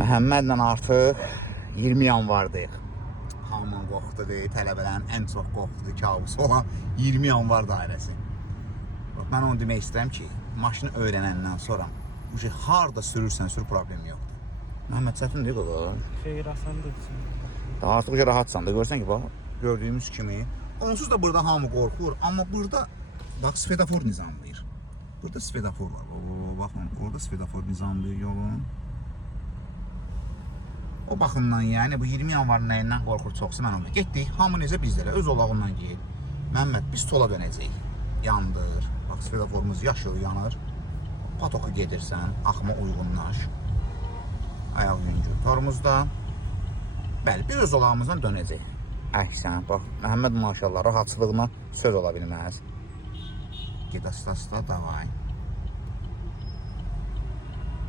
Məhəmmədlə artıq 20 yanvardayıq. Hamının qorxduğu, tələbələrin ən çox qorxduğu kabusu olan 20 yanvar dairəsi. Mən onu demək istəyirəm ki, maşını öyrənəndən sonra harda sürürsən sür, problemi yoxdur. Məhəmməd çətindir qaba. Xeyr, asandır. Artıq rahatsan da, görsən ki, bax, gördüyümüz kimi. Onsuz da burada hamı qorxur, amma burada bax, sfedafor nizamlayır. Burada sfedafor var. Baxın, orada sfedafor nizamlayır yolun. O baxımdan, yəni bu 20 yanvarın nəyindən qorxur çoxsa mən onu. Getdik, hamı necə bizlərə, öz olağından geyir. Məhəmməd, biz sola dönəcəyik. Yandır. Bax, sfedaforumuz yaşıl yanır. Patoku gedirsən, axma uyğunlaş. Ayaq yüngül tormuzda. Bəli, bir öz olağımızdan dönəcək. Əhsən, bax, Məhəmməd maşallah rahatçılığına söz ola bilməz. Ged asla, davay.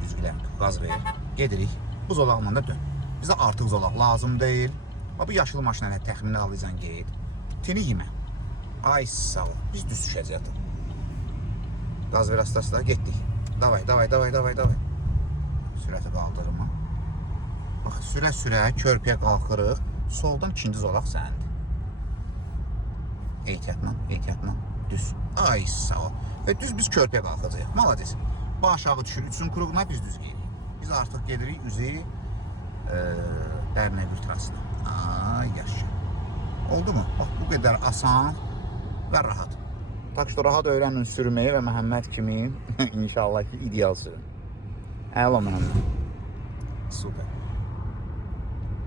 Üzgüləm, qaz ver. Gedirik, bu zolaqla da dön. Bizə artıq zolaq lazım deyil. Bu yaşlı maşınə təxmini alacaqsan, qeyd. Tini yemə. Ay sağ ol, biz düz düşəcəyik. Qaz ver asla, getdik. Davay. Sürəti qaldırma. Bax, sürə körpüyə qalxırıq. Soldan ikinci zolaq səndir. Ehtiyatla, düz. Ay sağ ol. Və düz biz körpüyə qalxacağıq. Malades. Bu aşağı düşür, üçün kuruğuna biz düz gedirik. Biz artıq gedirik üzü Dərnəgül trasına. Ay yaşa. Oldu mu? Bax, bu qədər asan və rahat. Tak ki, rahat öyrənin sürməyi və Məhəmməd kimi inşallah ki, ideal sürün. Əla Məhəmməd. Super.